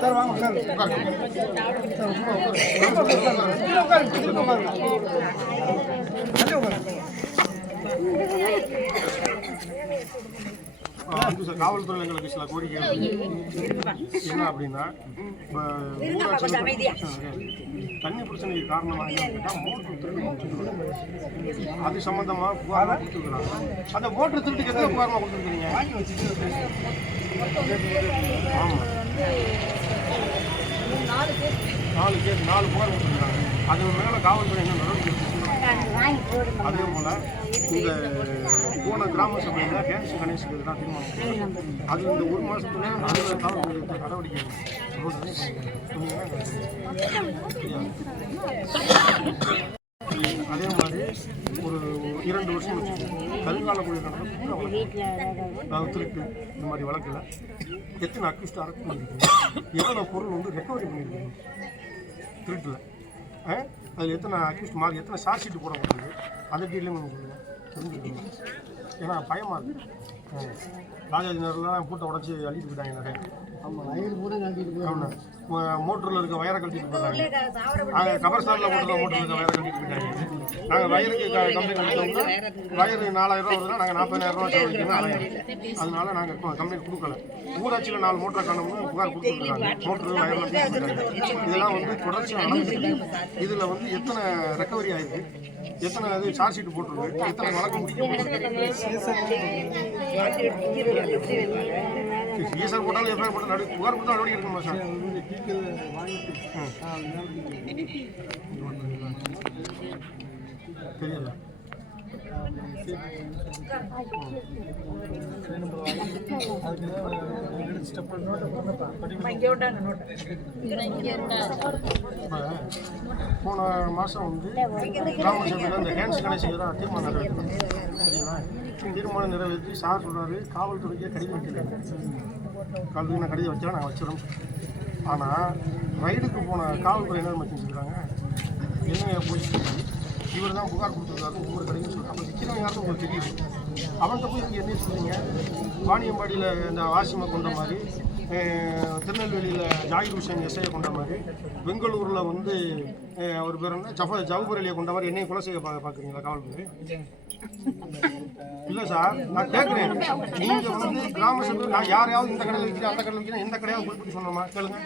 Sir வாங்க sir, உட்காருங்க. காவல்துறை எங்களுக்கு சில இருக்கு. என்ன அப்படின்னா இப்ப தண்ணி பிரச்சனைக்கு காரணமாக என்னன்னு கேட்டா, மோட்டர் திருட்டு கொடுத்துருக்காங்க. அது சம்பந்தமா புகார் கொடுத்துருக்காங்க அந்த மோட்டர் திருட்டுக்கு எத்தனை புகாரமா கொடுத்துருக்கீங்க? ஆமா. நாலு கேஸ் நாலு புகார் கொடுத்துருக்காங்க. அது மேல காவல்துறை என்ன நடவடிக்கை எடுத்துச்சு? வாங்கி போடுங்க. அதே போல இந்த போன கிராம சபையில் கேன்ஸ் கணேசுக்கு எதிராக தீர்மானம் அது இந்த ஒரு மாதத்துல அதுல காவல்துறை நடவடிக்கை அதே மாதிரி ஒரு இரண்டு வருஷம் வச்சுக்கோங்க கருங்கால குழி நடந்த திருட்டு இந்த மாதிரி வழக்கில் எத்தனை அக்யூஸ்ட் அரெக்ட் பண்ணியிருக்கீங்க எவ்வளோ பொருள் வந்து ரெக்கவரி பண்ணியிருக்கீங்க திருட்டில். அதில் எத்தனை அக்யூஸ்ட் மார்க் எத்தனை சார்ஜ் ஷீட் போட முடியுது அதை டீட்லையும் நீங்கள் சொல்லுங்கள் தெரிஞ்சுக்கணும். ஏன்னா பயமாக இருக்குது ராஜாஜி நேரில் கூட்டை உடச்சி அள்ளிட்டு போயிட்டாங்க நிறைய மோட்டரில் இருக்க வயரை கழட்டிட்டு போயிடுறாங்க. நாங்கள் கபர்ஸ்டானில் போட்டுருக்க மோட்டரில் இருக்க வயரை கழட்டிட்டு போயிட்டாங்க. நாங்கள் வயருக்கு கம்ப்ளைண்ட் கொடுத்தோம்னா வயரு நாலாயிரம் ரூபா வருதுன்னா நாங்கள் நாற்பதாயிரம் ரூபா செலவழிக்கணும் அலையிறோம் அதனால நாங்கள் கம்ப்ளைண்ட் கொடுக்கல. ஊராட்சியில் நாலு மோட்டரை காணோம்னு புகார் கொடுத்துருக்காங்க. மோட்டரு வயரில் போயிட்டாங்க இதெல்லாம் வந்து தொடர்ச்சியாக நடந்துருக்கு இதில் வந்து எத்தனை ரெக்கவரி ஆயிருக்கு? எத்தனை இது சார்ஜ் ஷீட் போட்டிருக்கு? எத்தனை வழக்கு முடிக்கப்பட்டிருக்கு சிஎஸ்ஆர் போட்டாலும் எஃப்ஐஆர் போட்டாலும் நடு புகார் கொடுத்தா நடவடிக்கை எடுக்கணுமா சார்? தெரியல போன மாதம் வந்து கிராம சபையில் அந்த ஹேண்ட்ஸ் கணேசன் தான் தீர்மானம் நிறைவேற்றணும் சரிங்களா? தீர்மானம் நிறைவேற்றி சார் சொல்கிறாரு காவல்துறைக்கே கடிதம் வைக்கல. கல்வி நான் கடிதம் வச்சா நாங்கள் வச்சிடும் ஆனால் ரைடுக்கு போன காவல்துறை என்ன தெரியுமா செஞ்சுக்கிறாங்க என்ன போய் இவர் தான் புகார் கொடுத்துருக்காரு ஒவ்வொரு கடையும் சொல்கிறாங்க அப்போ விற்கிறவங்க யாரும் உங்களுக்கு தெரியுது? அவன்கிட்ட போய் நீங்கள் என்ன சொல்கிறீங்க வாணியம்பாடியில் இந்த வாசிமை கொண்ட மாதிரி திருநெல்வேலியில் ஜாகிர் ஹுசேன் எஸ்ஐயை கொண்ட மாதிரி பெங்களூரில் வந்து அவர் பேர் என்ன? ஜஃப ஜவுபரலியை கொண்ட மாதிரி என்னையும் கொலை செய்ய பார்க்க பார்க்குறீங்களா காவல்துறை? இல்லை சார் நான் கேட்குறேன் நீங்கள் வந்து கிராம சபை நான் யாரையாவது இந்த கடையில் விற்கிறேன் அந்த கடையில் விற்கிறேன் எந்த கடையாவது குறிப்பிட்டு சொன்னோமா கேளுங்க.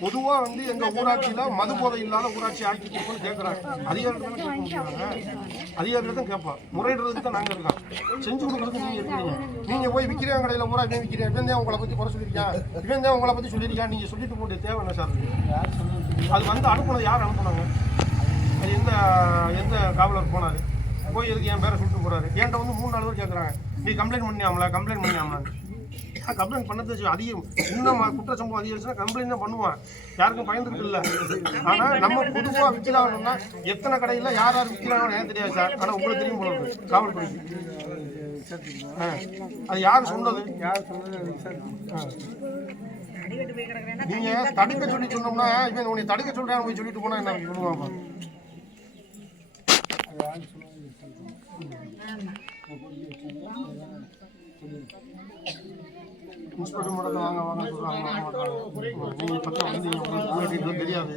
பொதுவாக வந்து எங்கள் ஊராட்சியில் மது போதை இல்லாத ஊராட்சி ஆக்கி கொடுக்கணும்னு கேட்குறாங்க அதிகாரிகள் கேட்க அதிகாரிகள் தான் கேட்பான் முறையிடுறதுக்கு தான் நாங்கள் இருக்கோம். செஞ்சு கொடுக்குறதுக்கு நீங்கள் இருக்கீங்க. நீங்கள் போய் விற்கிறேன் கடையில் ஊரா இவன் விற்கிறேன் இவன் தான் உங்களை பற்றி குறை சொல்லியிருக்கேன் இவன் தான் உங்களை பற்றி சொல்லியிருக்கேன் நீங்கள் சொல்லிட்டு போட்டு தேவை என்ன சார்? அது வந்து அனுப்புனது யார் அனுப்புனாங்க? அது எந்த எந்த காவலர் போனார்? போய் எதுக்கு என் பேரை சொல்லிட்டு போறாரு? என்கிட்ட வந்து மூணு நாலு பேர் கேட்குறாங்க நீ கம்ப்ளைண்ட் பண்ணியாமல? கம்ப்ளைண்ட் பண்ணியாமலான்னு. கம்ப்ளைண்ட் பண்ணது அதிகம். இன்னும் குற்ற சம்பவம் அதிகரிச்சுன்னா கம்ப்ளைண்ட் தான் பண்ணுவான். யாருக்கும் பயந்துருக்கு இல்லை ஆனால் நம்ம பொதுவாக விற்கலாம்னா எத்தனை கடையில் யார் யார் விற்கிறாங்கன்னு எனக்கு தெரியாது சார். ஆனால் உங்களுக்கு தெரியும் போல ஆ. அது யார் சொன்னது? யார் சொன்னது நீங்க தடுக்க சொல்லி சொன்னோம்னா இவன் உன்னை தடுக்க சொல்றான்னு போய் சொல்லிட்டு போனா என்ன பண்ணுவாங்க இன்ஸ்பெக்டர் மட்டும் வாங்க வாங்க சொல்றாங்க. வாங்க மாட்டாங்க. நீங்க பக்கம் வந்து உங்களுக்கு தெரியாது.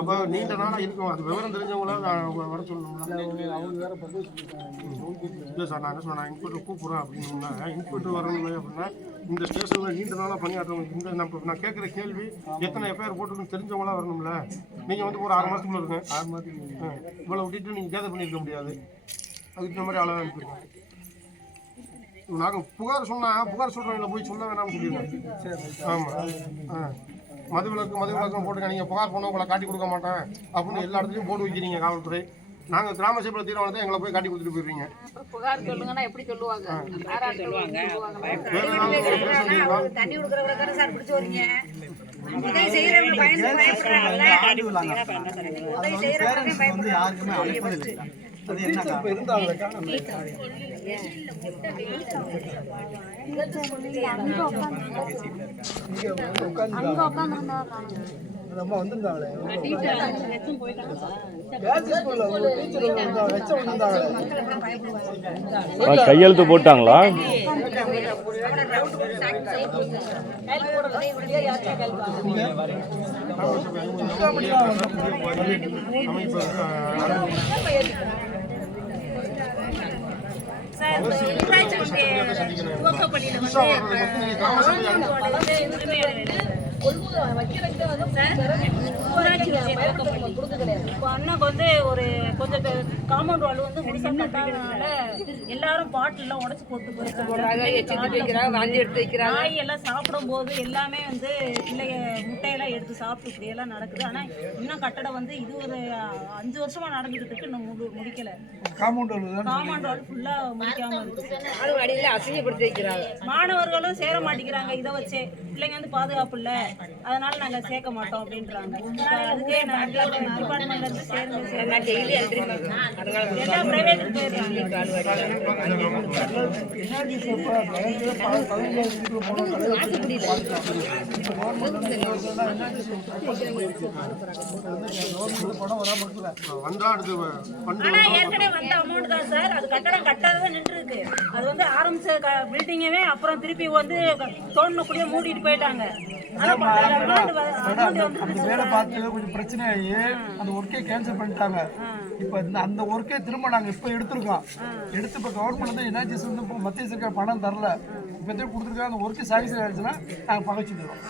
அப்ப நீண்ட நாளா இருக்கும். அது விவரம் தெரிஞ்சவங்கள வர சொல்லணும்ல. இல்லை சார் நான் என்ன சொன்னேன் இன்ஸ்பெக்டர் கூப்பிட்றேன் அப்படின்னா இன்ஸ்பெக்டர் வரணும் அப்படின்னா இந்த ஸ்டேஷனில் நீண்ட நாளாக பணியாற்றவங்க இந்த நம்ம நான் கேட்குற கேள்வி எத்தனை எஃப்ஐஆர் போட்டுருக்குன்னு தெரிஞ்சவங்களா வரணும்ல? நீங்கள் வந்து ஒரு ஆறு மாதத்துக்குள்ள இருக்கு ஆறு மாதத்துக்கு இவ்வளோ விட்டுட்டு நீங்கள் கேதர் பண்ணியிருக்க முடியாது. அதுக்கு இந்த மாதிரி ஆளாக அனுப்பிடுவோம் நாங்கள் புகார் சொன்னால் புகார் சொல்கிறவங்கள போய் சொல்ல வேணாம்னு சொல்லிடுவேன் ஆமாம் ஆ. மது விளக்கு மது விளக்கம் போட்டுங்க நீங்கள் புகார் பண்ண உங்களை காட்டி கொடுக்க மாட்டேன் அப்படின்னு எல்லா இடத்துலையும் போட்டு வைக்கிறீங்க காவல்துறை. நாங்கள் கிராம சபையில் தீர்மானத்தை எங்களை போய் காட்டி கொடுத்துட்டு போயிடுறீங்க. புகார் சொல்லுங்கன்னா எப்படி சொல்லுவாங்க? தண்ணி கொடுக்குறவங்க சார் பிடிச்சி வரீங்க உதவி செய்யறவங்க பயந்து பயப்படுறாங்கல்ல? உதவி செய்யறவங்க பயப்படுறாங்க. அது என்ன இப்போ இருந்தாங்க அங்க உட்காந்து அங்க உட்காந்துருந்தா காணும் அந்த அம்மா வந்திருந்தாங்களே கையெழுத்து போட்டாங்களா? அமைப்பு சார் ஊராட்சி ஒன்றிய வந்து ஊராட்சி இப்போ அண்ணாக்கு வந்து ஒரு கொஞ்சம் காம்பவுண்ட் வால் வந்து முழுசா கட்டாதனால எல்லாரும் பாட்டில்லாம் உடைச்சு போட்டு போயிருக்காங்க வாந்தி எடுத்து வைக்கிறாங்க நாய் எல்லாம் சாப்பிடும் போது எல்லாமே வந்து பிள்ளைய முட்டையெல்லாம் எடுத்து சாப்பிட்டு இப்படி எல்லாம் நடக்குது. ஆனா இன்னும் கட்டடம் வந்து இது ஒரு அஞ்சு வருஷமா நடந்துகிட்டு இருக்கு இன்னும் முடி முடிக்கல. காம்பவுண்ட் காம்பவுண்ட் வால் ஃபுல்லா முடிக்காம இருக்கு. ஆளும் அடியில அசிங்கப்படுத்தி வைக்கிறாங்க. மாணவர்களும் சேர மாட்டேங்கிறாங்க இதை வச்சு. பிள்ளைங்க வந்து பாதுகாப்பு இல்ல அதனால நாங்க சேர்க்க மாட்டோம் அப்படின்றாங்க. அதுக்கே டிபார்ட்மெண்ட்ல இருந்து சேர்ந்து எல்லாம் பிரைவேட் போயிடுறாங்க. ஏற்கனவே வந்த அமௌண்ட் தான் சார். அது கட்டடம் கட்டாத நின்று இருக்கு அது வந்து ஆரம்பிச்ச பில்டிங்கவே அப்புறம் திருப்பி வந்து தோணுக்குள்ளேயே மூடிட்டு போயிட்டாங்க. வேலை பார்த்து கொஞ்சம் பிரச்சனை ஆகி அந்த ஒர்க்கே கேன்சல் பண்ணிட்டாங்க இப்போ அந்த ஒர்க்கே திரும்ப நாங்கள் இப்போ எடுத்திருக்கோம் எடுத்து இப்போ கவர்மெண்ட் வந்து என்ஆர்ஜிஎஸ் வந்து இப்போ மத்திய சர்க்கார் பணம் தரல இப்போ எதுவும் கொடுத்துருக்காங்க அந்த ஒர்க்கு சாங்ஷன் ஆயிடுச்சுன்னா நாங்கள் பகைச்சு தரோம்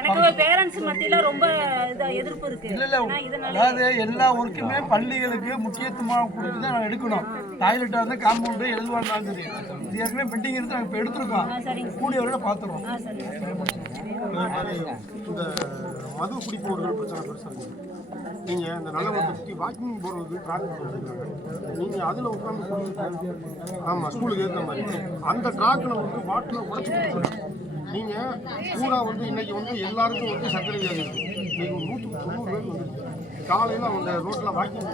எனக்கு பேரண்ட்ஸ் மத்தியில ரொம்ப எதிர்ப்பு இருக்கு இல்லை இல்லை அதாவது எல்லா ஒர்க்குமே பள்ளிகளுக்கு முக்கியத்துவம் கொடுத்து தான் நாங்கள் எடுக்கணும் டாய்லெட்டாக இருந்தால் காம்பவுண்டு எதுவாக இருந்தாலும் சரி. இது ஏற்கனவே பெண்டிங் எடுத்து நாங்கள் இப்போ எடுத்திருக்கோம் கூடிய வரையில பார்த்துருவோம் இந்த மது குடிப்பவர்கள் பிரச்சனை பெருசாக இருக்குது நீங்கள் இந்த நல்லவத்தை சுற்றி வாக்கிங் போகிறதுக்கு ட்ராக் வச்சுருக்காங்க நீங்கள் அதில் உட்காந்து குடிச்சிட்டு ஆமாம் ஸ்கூலுக்கு ஏற்ற மாதிரி அந்த ட்ராக்கில் வந்து பாட்டில் உடச்சி கொடுத்துருக்காங்க நீங்கள் பூரா வந்து இன்னைக்கு வந்து எல்லாருக்கும் வந்து சர்க்கரை வியாதி இருக்குது இன்னைக்கு நூற்றுக்கு தொண்ணூறு பேர் வந்து காலையில் அந்த ரோட்டில் வாக்கிங்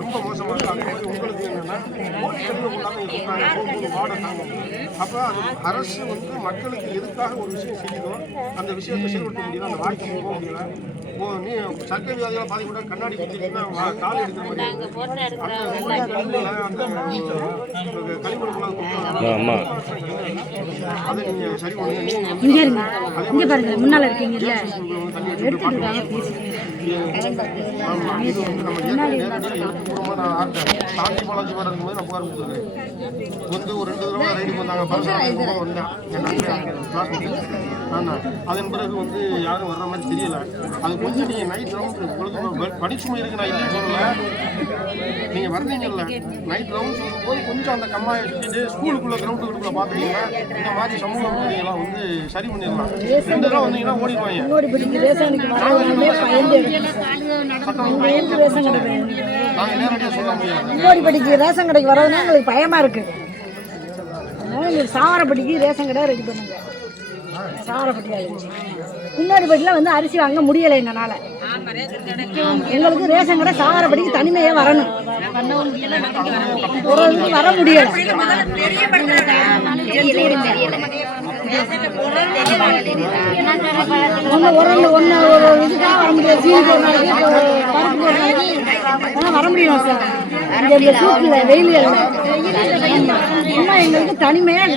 ரொம்ப மோசமாக மாதிரி உங்களுக்கு என்னென்னா ஓடி கழிவு கொண்டாந்து இங்க கொண்டாந்து போகும்போது வாடை தாங்கும் அப்போ அது அரசு வந்து மக்களுக்கு எதுக்காக ஒரு விஷயம் செய்யுதோ அந்த விஷயத்தை செயல்படுத்த முடியல அந்த வாக்கிங் போக முடியல. நீ சர்க்கரை வியாதியால் பாதிக்கப்பட்ட கண்ணாடி குத்திருக்கீங்கன்னா கால் எடுக்கிற மாதிரி. அந்த கல்லுல அந்த கழிவுகளை ஆமா. அதை நீங்கள் சரி பண்ணுங்க. இங்க பாருங்க முன்னால இருக்கீங்கல்ல? தண்ணி எடுத்துட்டு ஆமா, இது வந்து நம்ம ஏற்கனவே நேரடியா நான் ஆர்டர் சாந்தி பாலாஜி மேடம் இருக்கும்போது நான் புகார் கொடுத்துருக்கேன் வந்து ஒரு ரெண்டு தடவை ரைடு பண்ணாங்க பரசுராமன் ரொம்ப வந்தேன் ஆனா அதன் பிறகு வந்து யாரும் வர்ற மாதிரி தெரியல அது கொஞ்சம் நீங்கள் நைட் ரவுண்ட் உங்களுக்கு பனிச்சுமை இருக்கு நான் இல்லைன்னு சொல்லல நீங்கள் வர்றீங்கல்ல நைட் ரவுண்ட் போது கொஞ்சம் அந்த கம்மாயை சுற்றிட்டு ஸ்கூலுக்குள்ள கிரவுண்டுக்குள்ள பார்த்துட்டீங்கன்னா இந்த மாதிரி சமூக விரோதிகள்லாம் வந்து சரி பண்ணிடலாம். ரெண்டு தடவை வந்தீங்கன்னா ஓடிடுவாங்க. நாங்கள் நேரடியாக சொல்ல முடியாது. முன்னோடிப்பட்டிக்கு ரேஷன் கடைக்கு வரதுனா எங்களுக்கு பயமா இருக்கு. அதனால எங்களுக்கு சாவரப்பட்டிக்கு ரேஷன் கடை ரெடி பண்ணுங்க. இன்னொரு முன்னோடிப்பட்டியில் வந்து அரிசி வாங்க முடியலை எங்களால். எங்களுக்கு ரேஷன் கடை சாகரப்படிக்கு தனிமையே வரணும். ஒரு இதுக்கு வர முடியல ஒன்று ஒரு ஒன்று ஒரு இதுக்காக வர முடியாது. சீனுக்கு ஒரு நாளைக்கு ஒரு நாளைக்கு ஆனால் வர முடியும் சார். வெயில் எங்களுக்கு தனிமையாக